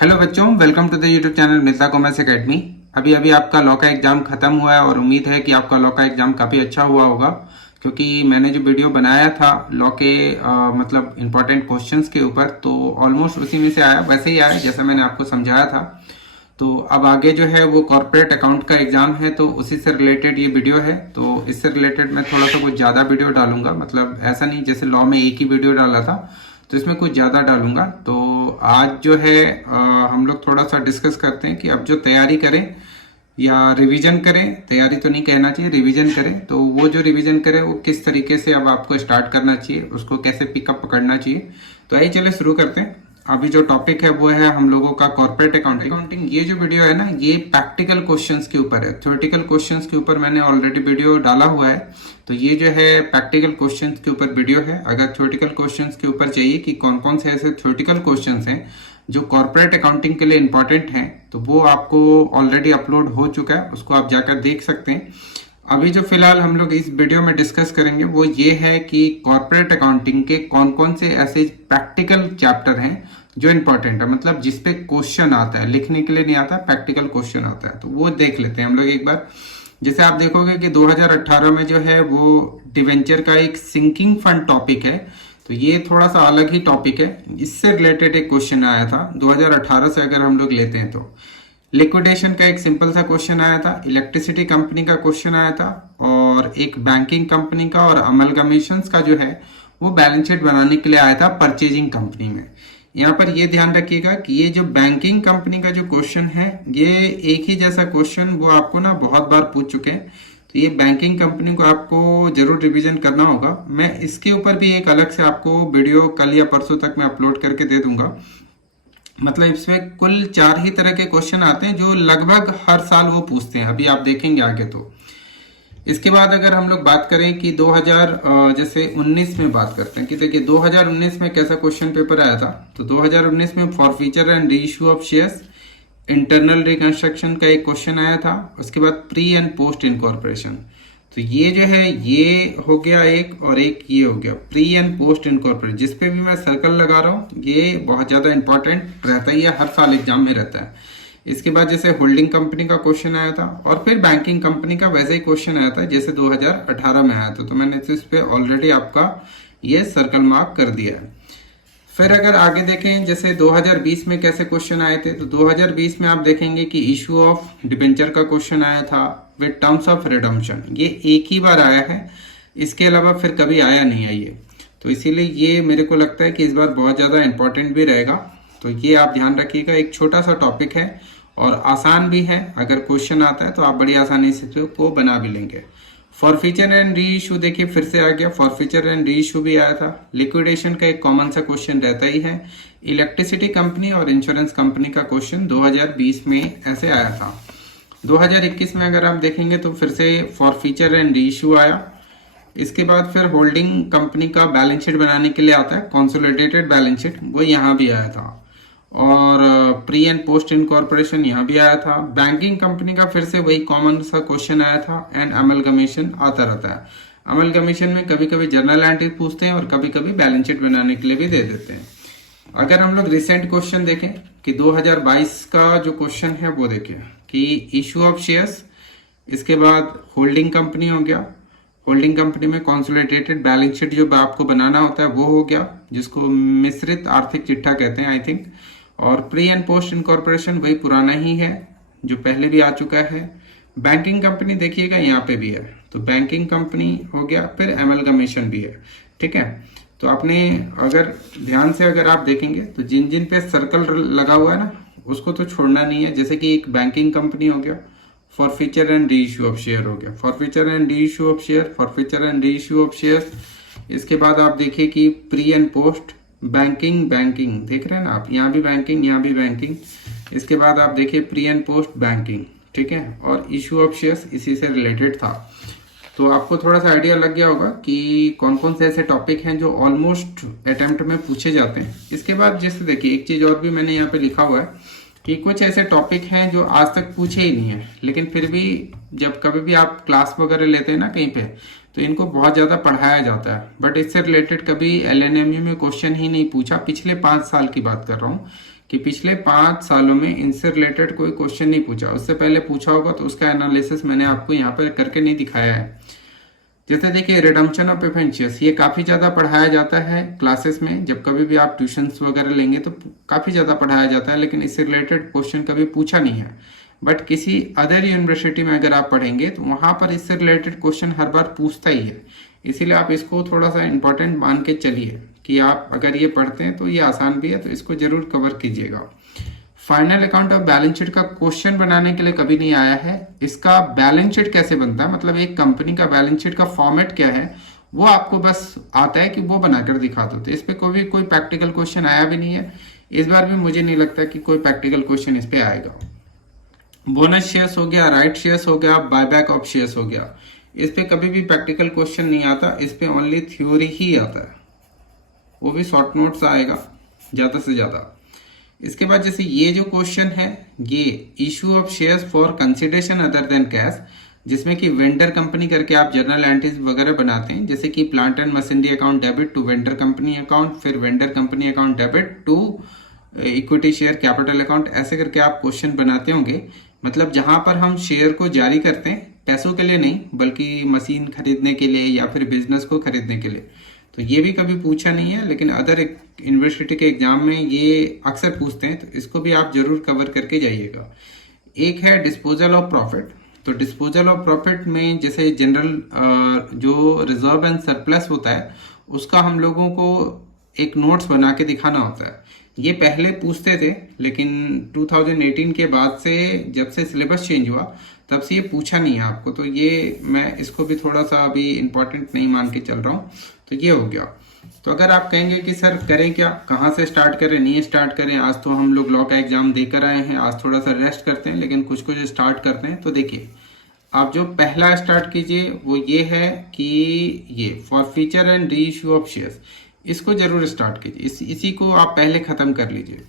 Hello बच्चों, welcome to the YouTube channel Mithila commerce academy. अभी अभी आपका लॉ का एग्जाम खत्म हुआ है और उम्मीद है कि आपका लॉ का एग्जाम काफ़ी अच्छा हुआ होगा, क्योंकि मैंने जो वीडियो बनाया था लॉ के मतलब इम्पोर्टेंट क्वेश्चंस के ऊपर, तो ऑलमोस्ट उसी में से आया, वैसे ही आया जैसा मैंने आपको समझाया था। तो अब आगे जो है वो कॉर्पोरेट अकाउंट का एग्जाम है, तो उसी से रिलेटेड ये वीडियो है। तो इससे रिलेटेड मैं थोड़ा सा कुछ ज़्यादा वीडियो डालूंगा, मतलब ऐसा नहीं जैसे लॉ में एक ही वीडियो डाला था, तो इसमें कुछ ज़्यादा डालूंगा। तो आज जो है हम लोग थोड़ा सा डिस्कस करते हैं कि अब जो तैयारी करें या रिवीजन करें, तैयारी तो नहीं कहना चाहिए, रिवीजन करें, तो वो जो रिवीजन करें वो किस तरीके से अब आपको स्टार्ट करना चाहिए, उसको कैसे पिकअप पकड़ना चाहिए। तो आइए चले शुरू करते हैं। अभी जो टॉपिक है वो है हम लोगों का कॉर्पोरेट अकाउंटिंग। ये जो वीडियो है ना, ये प्रैक्टिकल क्वेश्चंस के ऊपर है। थ्योरेटिकल क्वेश्चंस के ऊपर मैंने ऑलरेडी वीडियो डाला हुआ है, तो ये जो है प्रैक्टिकल क्वेश्चंस के ऊपर वीडियो है। अगर थ्योरेटिकल क्वेश्चंस के ऊपर चाहिए कि कौन कौन से ऐसे थ्योरेटिकल क्वेश्चंस हैं जो कॉर्पोरेट अकाउंटिंग के लिए इंपॉर्टेंट हैं, तो वो आपको ऑलरेडी अपलोड हो चुका है, उसको आप जाकर देख सकते हैं। अभी जो फिलहाल हम लोग इस वीडियो में डिस्कस करेंगे वो ये है कि कॉर्पोरेट अकाउंटिंग के कौन कौन से ऐसे प्रैक्टिकल चैप्टर हैं जो इंपॉर्टेंट है, मतलब जिसपे क्वेश्चन आता है, लिखने के लिए नहीं आता, प्रैक्टिकल क्वेश्चन आता है। तो वो देख लेते हैं हम लोग एक बार। जैसे आप देखोगे कि 2018 में जो है वो डिवेंचर का एक सिंकिंग फंड टॉपिक है, तो ये थोड़ा सा अलग ही टॉपिक है। इससे रिलेटेड एक क्वेश्चन आया था 2018 से, अगर हम लोग लेते हैं तो लिक्विडेशन का एक सिंपल सा क्वेश्चन आया था, इलेक्ट्रिसिटी कंपनी का क्वेश्चन आया था, और एक बैंकिंग कंपनी का और अमलगमेशंस का जो है वो बैलेंस शीट बनाने के लिए आया था परचेजिंग कंपनी में। यहाँ पर ये ध्यान रखिएगा कि ये जो बैंकिंग कंपनी का जो क्वेश्चन है, ये एक ही जैसा क्वेश्चन वो आपको ना बहुत बार पूछ चुके हैं, तो ये बैंकिंग कंपनी को आपको जरूर रिवीजन करना होगा। मैं इसके ऊपर भी एक अलग से आपको वीडियो कल या परसों तक मैं अपलोड करके दे दूंगा। मतलब इसमें कुल 4 ही तरह के क्वेश्चन आते हैं जो लगभग हर साल वो पूछते हैं, अभी आप देखेंगे आगे। तो इसके बाद अगर हम लोग बात करें कि 2019 में बात करते हैं कि देखिए 2019 में कैसा क्वेश्चन पेपर आया था, तो 2019 में for feature and re issue of shares internal reconstruction का एक क्वेश्चन आया था। उसके बाद प्री एंड पोस्ट इनकॉर्पोरेशन, तो ये जो है ये हो गया एक, और एक ये हो गया प्री एंड पोस्ट इनकॉर्पोरेट, जिसपे भी मैं सर्कल लगा रहा हूँ। ये बहुत ज़्यादा इंपॉर्टेंट रहता ही है, हर साल एग्जाम में रहता है। इसके बाद जैसे होल्डिंग कंपनी का क्वेश्चन आया था, और फिर बैंकिंग कंपनी का वैसे ही क्वेश्चन आया था जैसे 2018 में आया था, तो मैंने इस पे ऑलरेडी आपका ये सर्कल मार्क कर दिया है। फिर अगर आगे देखें जैसे 2020 में कैसे क्वेश्चन आए थे, तो 2020 में आप देखेंगे कि इशू ऑफ डिबेंचर का क्वेश्चन आया था विद टर्म्स ऑफ रिडम्पशन। ये एक ही बार आया है, इसके अलावा फिर कभी आया नहीं है ये, तो इसीलिए ये मेरे को लगता है कि इस बार बहुत ज़्यादा इंपॉर्टेंट भी रहेगा। तो ये आप ध्यान रखिएगा, एक छोटा सा टॉपिक है और आसान भी है। अगर क्वेश्चन आता है तो आप बड़ी आसानी से इसको बना भी लेंगे। फॉरफीचर एंड री इशू देखिए फिर से आ गया, फॉरफीचर एंड री इशू भी आया था। लिक्विडेशन का एक कॉमन सा क्वेश्चन रहता ही है। इलेक्ट्रिसिटी कंपनी और इंश्योरेंस कंपनी का क्वेश्चन 2020 में ऐसे आया था। 2021 में अगर आप देखेंगे तो फिर से फॉरफीचर एंड री इशू आया। इसके बाद फिर होल्डिंग कंपनी का बैलेंस शीट बनाने के लिए आता है कंसोलिडेटेड बैलेंस शीट, वो यहाँ भी आया था। और प्री एंड पोस्ट इनकॉर्पोरेशन यहाँ भी आया था। बैंकिंग कंपनी का फिर से वही कॉमन सा क्वेश्चन आया था। एंड अमलगमेशन आता रहता है। अमलगमेशन में कभी कभी जर्नल एंट्री पूछते हैं और कभी कभी बैलेंस शीट बनाने के लिए भी दे देते हैं। अगर हम लोग रिसेंट क्वेश्चन देखें कि 2022 का जो क्वेश्चन है वो देखें कि इशू ऑफ शेयर्स, इसके बाद होल्डिंग कंपनी हो गया, होल्डिंग कंपनी में कंसोलिडेटेड बैलेंस शीट जो आपको बनाना होता है वो हो गया, जिसको मिश्रित आर्थिक चिट्ठा कहते हैं आई थिंक। और प्री एंड पोस्ट इनकॉर्पोरेशन वही पुराना ही है जो पहले भी आ चुका है। बैंकिंग कंपनी देखिएगा यहाँ पे भी है, तो बैंकिंग कंपनी हो गया, फिर एमलगमेशन भी है, ठीक है। तो आपने अगर ध्यान से अगर आप देखेंगे तो जिन जिन पे सर्कल लगा हुआ है ना, उसको तो छोड़ना नहीं है। जैसे कि एक बैंकिंग कंपनी हो गया, forfeiture and re issue of share हो गया, forfeiture and re issue of share, forfeiture and re issue of share. इसके बाद आप देखिए कि pre and post banking, banking देख रहे हैं ना आप, यहाँ भी बैंकिंग, यहाँ भी बैंकिंग। इसके बाद आप देखिए प्री एंड पोस्ट बैंकिंग, ठीक है। और इशू ऑफ शेयर्स इसी से रिलेटेड था। तो आपको थोड़ा सा आइडिया लग गया होगा कि कौन कौन से ऐसे टॉपिक हैं जो ऑलमोस्ट अटेम्प्ट में पूछे जाते हैं। इसके बाद जैसे देखिए एक चीज और भी मैंने यहाँ पे लिखा हुआ है कि कुछ ऐसे टॉपिक हैं जो आज तक पूछे ही नहीं है, लेकिन फिर भी जब कभी भी आप क्लास वगैरह लेते हैं ना कहीं पे, तो इनको बहुत ज़्यादा पढ़ाया जाता है, बट इससे रिलेटेड कभी एलएनएमयू में क्वेश्चन ही नहीं पूछा। पिछले 5 साल की बात कर रहा हूँ कि पिछले 5 सालों में इनसे रिलेटेड कोई क्वेश्चन नहीं पूछा, उससे पहले पूछा होगा तो उसका एनालिसिस मैंने आपको यहाँ पर करके नहीं दिखाया है। जैसे देखिए रिडम्पशन ऑफ प्रेफरेंशियस, ये काफ़ी ज़्यादा पढ़ाया जाता है क्लासेस में, जब कभी भी आप ट्यूशन्स वगैरह लेंगे तो काफ़ी ज़्यादा पढ़ाया जाता है, लेकिन इससे रिलेटेड क्वेश्चन कभी पूछा नहीं है। बट किसी अदर यूनिवर्सिटी में अगर आप पढ़ेंगे तो वहाँ पर इससे रिलेटेड क्वेश्चन हर बार पूछता ही है, इसीलिए आप इसको थोड़ा सा इम्पोर्टेंट मान के चलिए कि आप अगर ये पढ़ते हैं तो ये आसान भी है, तो इसको जरूर कवर कीजिएगा। Final account of balance sheet का क्वेश्चन बनाने के लिए कभी नहीं आया है। इसका बैलेंस शीट कैसे बनता है, मतलब एक कंपनी का बैलेंस शीट का फॉर्मेट क्या है, वो आपको बस आता है कि वो बनाकर दिखा दो, तो इस पे कोई प्रैक्टिकल क्वेश्चन आया भी नहीं है। इस बार भी मुझे नहीं लगता कि कोई प्रैक्टिकल क्वेश्चन इस पे आएगा। बोनस शेयर्स हो गया, राइट शेयर्स हो गया, बायबैक ऑफ शेयर्स हो गया, इस पे कभी भी प्रैक्टिकल क्वेश्चन नहीं आता, इस पे ओनली थ्योरी ही आता है, वो भी शॉर्ट नोट्स आएगा ज़्यादा से ज़्यादा। इसके बाद जैसे ये जो क्वेश्चन है, ये issue of shares for consideration other than cash, जिसमें कि वेंडर कंपनी करके आप जर्नल एंट्रीज वगैरह बनाते हैं, जैसे कि plant and machinery account debit to vendor company account, फिर vendor company account debit to equity share capital account, ऐसे करके आप क्वेश्चन बनाते होंगे। मतलब जहां पर हम शेयर को जारी करते हैं पैसों के लिए नहीं, बल्कि मशीन खरीदने के लिए या फिर बिजनेस को खरीदने के लिए, तो ये भी कभी पूछा नहीं है, लेकिन अदर यूनिवर्सिटी के एग्जाम में ये अक्सर पूछते हैं, तो इसको भी आप जरूर कवर करके जाइएगा। एक है डिस्पोजल ऑफ प्रॉफिट, तो डिस्पोजल ऑफ प्रॉफिट में जैसे जनरल जो रिजर्व एंड सरप्लस होता है उसका हम लोगों को एक नोट्स बना के दिखाना होता है। ये पहले पूछते थे, लेकिन 2018 के बाद से जब से सिलेबस चेंज हुआ तब से ये पूछा नहीं है आपको, तो ये मैं इसको भी थोड़ा सा अभी इम्पोर्टेंट नहीं मान के चल रहा हूँ। तो ये हो गया। तो अगर आप कहेंगे कि सर करें क्या, कहाँ से स्टार्ट करें, नहीं स्टार्ट करें, आज तो हम लोग लॉ का एग्जाम देकर आए हैं, आज थोड़ा सा रेस्ट करते हैं, लेकिन कुछ कुछ स्टार्ट करते हैं। तो देखिए आप जो पहला स्टार्ट कीजिए वो ये है कि ये forfeiture and re issue of shares, इसको जरूर स्टार्ट कीजिए, इसी को आप पहले खत्म कर लीजिए।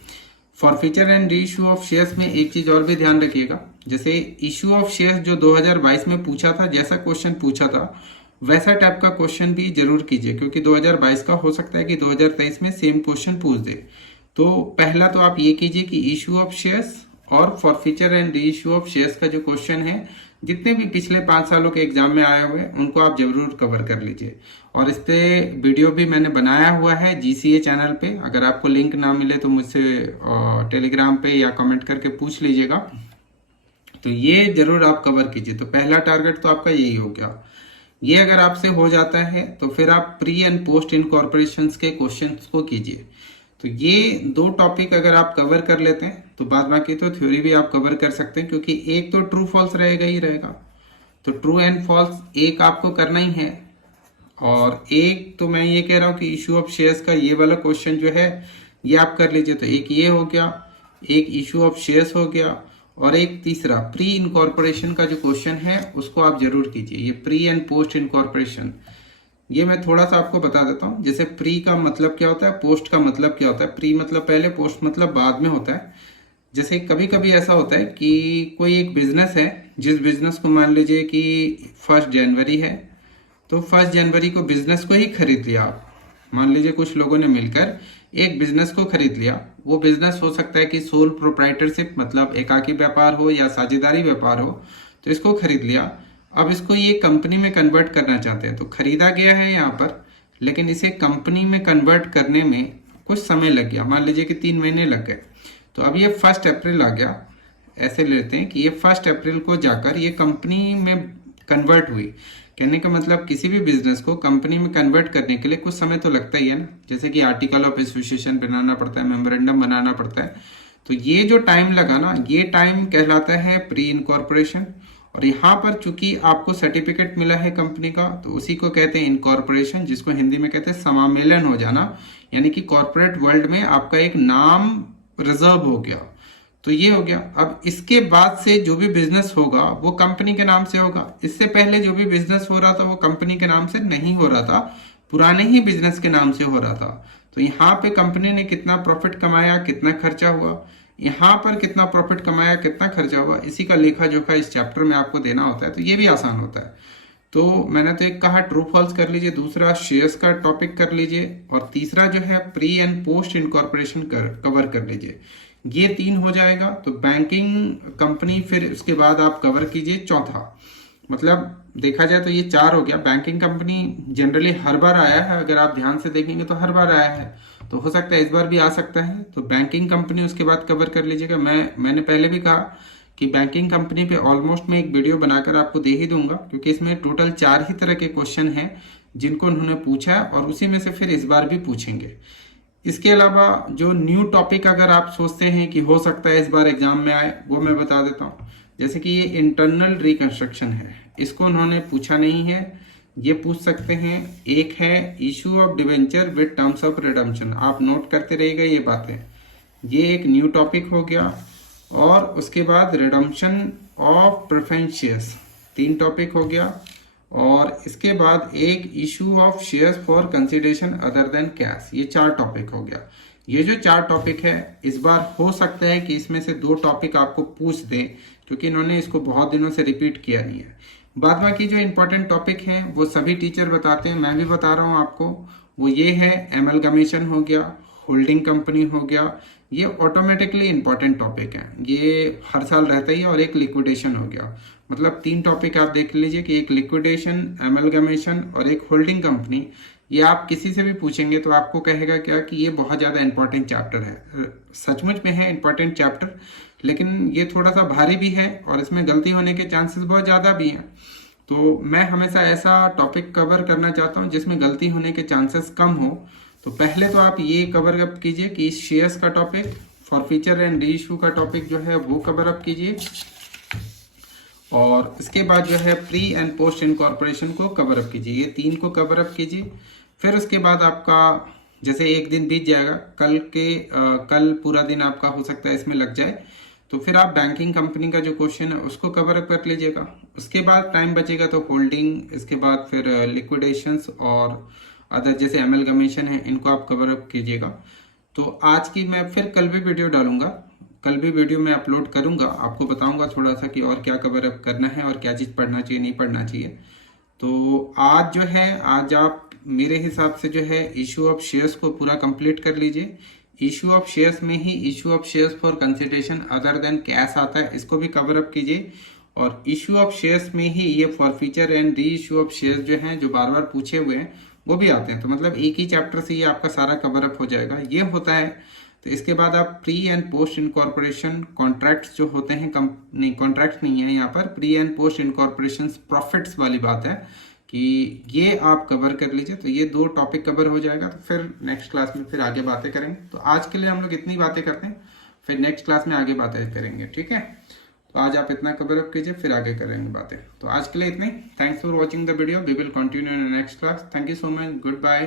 Forfeiture and re issue of shares में एक चीज और भी ध्यान रखिएगा, जैसे इशू ऑफ शेयर्स जो 2022 में पूछा था, जैसा क्वेश्चन पूछा था वैसा टाइप का क्वेश्चन भी जरूर कीजिए, क्योंकि 2022 का हो सकता है कि 2023 में सेम क्वेश्चन पूछ दे। तो पहला तो आप ये कीजिए कि इशू ऑफ शेयर्स और forfeiture and re issue of shares का जो क्वेश्चन है, जितने भी पिछले 5 सालों के एग्जाम में आए हुए उनको आप जरूर कवर कर लीजिए। और इस पे वीडियो भी मैंने बनाया हुआ है GCA चैनल पे, अगर आपको लिंक ना मिले तो मुझसे टेलीग्राम पे या कमेंट करके पूछ लीजिएगा, तो ये जरूर आप कवर कीजिए। तो पहला टारगेट तो आपका यही हो गया। ये अगर आपसे हो जाता है तो फिर आप प्री एंड पोस्ट इनकॉर्पोरेशंस के क्वेश्चंस को कीजिए। तो ये 2 टॉपिक अगर आप कवर कर लेते हैं तो बाद बाकी तो थ्योरी भी आप कवर कर सकते हैं, क्योंकि एक तो ट्रू फॉल्स रहेगा ही रहेगा, तो ट्रू एंड फॉल्स एक आपको करना ही है। और एक तो मैं ये कह रहा हूँ कि इशू ऑफ शेयर्स का ये वाला क्वेश्चन जो है ये आप कर लीजिए, तो एक ये हो गया, एक इशू ऑफ शेयर्स हो गया, और एक तीसरा प्री इनकॉर्पोरेशन का जो क्वेश्चन है उसको आप जरूर कीजिए। ये प्री एंड पोस्ट इनकॉर्पोरेशन, ये मैं थोड़ा सा आपको बता देता हूँ। जैसे प्री का मतलब क्या होता है, पोस्ट का मतलब क्या होता है। प्री मतलब पहले, पोस्ट मतलब बाद में होता है। जैसे कभी कभी ऐसा होता है कि कोई एक बिजनेस है, जिस बिजनेस को मान लीजिए कि 1 जनवरी है, तो 1 जनवरी को बिजनेस को ही खरीद लिया आप। मान लीजिए कुछ लोगों ने मिलकर एक बिजनेस को खरीद लिया। वो बिजनेस हो सकता है कि सोल प्रोप्राइटरशिप मतलब एकाकी व्यापार हो या साझेदारी व्यापार हो, तो इसको खरीद लिया। अब इसको ये कंपनी में कन्वर्ट करना चाहते हैं, तो खरीदा गया है यहाँ पर, लेकिन इसे कंपनी में कन्वर्ट करने में कुछ समय लग गया, मान लीजिए कि 3 महीने लग गए। तो अब ये 1 अप्रैल आ गया, ऐसे लेते हैं कि ये 1 अप्रैल को जाकर ये कंपनी में कन्वर्ट हुई। कहने का मतलब किसी भी बिजनेस को कंपनी में कन्वर्ट करने के लिए कुछ समय तो लगता ही है ना, जैसे कि आर्टिकल ऑफ एसोसिएशन बनाना पड़ता है, मेमोरेंडम बनाना पड़ता है। तो ये जो टाइम लगा ना, ये टाइम कहलाता है प्री इनकॉर्पोरेशन। और यहाँ पर चूंकि आपको सर्टिफिकेट मिला है कंपनी का, तो उसी को कहते हैं इनकॉर्पोरेशन, जिसको हिंदी में कहते हैं समामेलन हो जाना, यानी कि कॉर्पोरेट वर्ल्ड में आपका एक नाम रिजर्व हो गया। तो ये हो गया। अब इसके बाद से जो भी बिजनेस होगा वो कंपनी के नाम से होगा। इससे पहले जो भी बिजनेस हो रहा था वो कंपनी के नाम से नहीं हो रहा था, पुराने ही बिजनेस के नाम से हो रहा था। तो यहाँ पे कंपनी ने कितना प्रॉफिट कमाया, कितना खर्चा हुआ, यहाँ पर कितना प्रॉफिट कमाया, कितना खर्चा हुआ, इसी का लेखा जोखा इस चैप्टर में आपको देना होता है। तो ये भी आसान होता है। तो मैंने तो एक कहा ट्रू फॉल्स कर लीजिए, दूसरा शेयर्स का टॉपिक कर लीजिए, और तीसरा जो है pre and post incorporation cover कर लीजिए। ये 3 हो जाएगा। तो बैंकिंग कंपनी, फिर उसके बाद आप कवर कीजिए चौथा। मतलब देखा जाए तो ये 4 हो गया। बैंकिंग कंपनी जनरली हर बार आया है, अगर आप ध्यान से देखेंगे तो हर बार आया है, तो हो सकता है इस बार भी आ सकता है। तो बैंकिंग कंपनी उसके बाद कवर कर लीजिएगा। मैंने पहले भी कहा कि बैंकिंग कंपनी पे ऑलमोस्ट मैं एक वीडियो बनाकर आपको दे ही दूंगा, क्योंकि इसमें टोटल 4 ही तरह के क्वेश्चन हैं जिनको उन्होंने पूछा है, और उसी में से फिर इस बार भी पूछेंगे। इसके अलावा जो न्यू टॉपिक अगर आप सोचते हैं कि हो सकता है इस बार एग्जाम में आए, वो मैं बता देता हूँ। जैसे कि ये इंटरनल रिकंस्ट्रक्शन है, इसको उन्होंने पूछा नहीं है, ये पूछ सकते हैं। एक है issue of debenture with terms of redemption, आप नोट करते रहिएगा ये बातें। ये एक न्यू टॉपिक हो गया। और उसके बाद रिडम्पशन ऑफ प्रेफरेंशियस, 3 टॉपिक हो गया। और इसके बाद एक issue of shares for consideration other than cash, ये 4 टॉपिक हो गया। ये जो 4 टॉपिक है, इस बार हो सकता है कि इसमें से 2 टॉपिक आपको पूछ दें, क्योंकि इन्होंने इसको बहुत दिनों से रिपीट किया नहीं है। बाद बाकी जो इंपॉर्टेंट टॉपिक हैं वो सभी टीचर बताते हैं, मैं भी बता रहा हूँ आपको। वो ये है एमलगमेशन हो गया, होल्डिंग कंपनी हो गया, ये ऑटोमेटिकली इंपॉर्टेंट टॉपिक है, ये हर साल रहता ही है। और एक लिक्विडेशन हो गया। मतलब 3 टॉपिक आप देख लीजिए कि एक लिक्विडेशन, एमलगमेशन और एक होल्डिंग कंपनी। ये आप किसी से भी पूछेंगे तो आपको कहेगा क्या कि ये बहुत ज़्यादा इंपॉर्टेंट चैप्टर है। सचमुच में है इंपॉर्टेंट चैप्टर, लेकिन ये थोड़ा सा भारी भी है और इसमें गलती होने के चांसेस बहुत ज़्यादा भी हैं। तो मैं हमेशा ऐसा टॉपिक कवर करना चाहता हूँ जिसमें गलती होने के चांसेस कम हो। तो पहले तो आप ये कवर अप कीजिए कि शेयर्स का topic, forfeiture and re issue का टॉपिक जो है वो कवर अप कीजिए। और इसके बाद जो है प्री एंड पोस्ट इनकॉर्पोरेशन को कवर अप कीजिए, ये 3 को कवर अप कीजिए। फिर उसके बाद आपका जैसे एक दिन बीत जाएगा, कल पूरा दिन आपका हो सकता है इसमें लग जाए, तो फिर आप बैंकिंग कंपनी का जो क्वेश्चन है उसको कवर अप कर लीजिएगा। उसके बाद टाइम बचेगा तो होल्डिंग, इसके बाद फिर लिक्विडेशंस और अदर जैसे एमलगमेशन है, इनको आप कवर अप कीजिएगा। तो आज की मैं फिर कल भी वीडियो डालूंगा, कल भी वीडियो में अपलोड करूंगा, आपको बताऊंगा थोड़ा सा कि और क्या कवर अप करना है और क्या चीज़ पढ़ना चाहिए नहीं पढ़ना चाहिए। तो आज जो है, आज आप मेरे हिसाब से जो है इशू ऑफ शेयर्स को पूरा कंप्लीट कर लीजिए। इशू ऑफ शेयर्स में ही issue of shares for consideration other than cash आता है, इसको भी कवर अप कीजिए। और इशू ऑफ शेयर्स में ही ये forfeiture and re issue of shares जो हैं, जो बार बार पूछे हुए हैं, वो भी आते हैं। तो मतलब एक ही चैप्टर से ये आपका सारा कवर अप हो जाएगा, ये होता है। तो इसके बाद आप pre and post incorporation contracts जो होते हैं, नहीं कॉन्ट्रैक्ट नहीं है यहाँ पर, pre and post incorporation profits वाली बात है कि ये आप कवर कर लीजिए। तो ये 2 टॉपिक कवर हो जाएगा। तो फिर नेक्स्ट क्लास में फिर आगे बातें करेंगे। तो आज के लिए हम लोग इतनी बातें करते हैं, फिर नेक्स्ट क्लास में आगे बातें करेंगे, ठीक है। तो आज आप इतना कवर अप कीजिए, फिर आगे करेंगे बातें। तो आज के लिए इतनी। Thanks for watching the video, we will continue in next class. Thank you so much, good bye.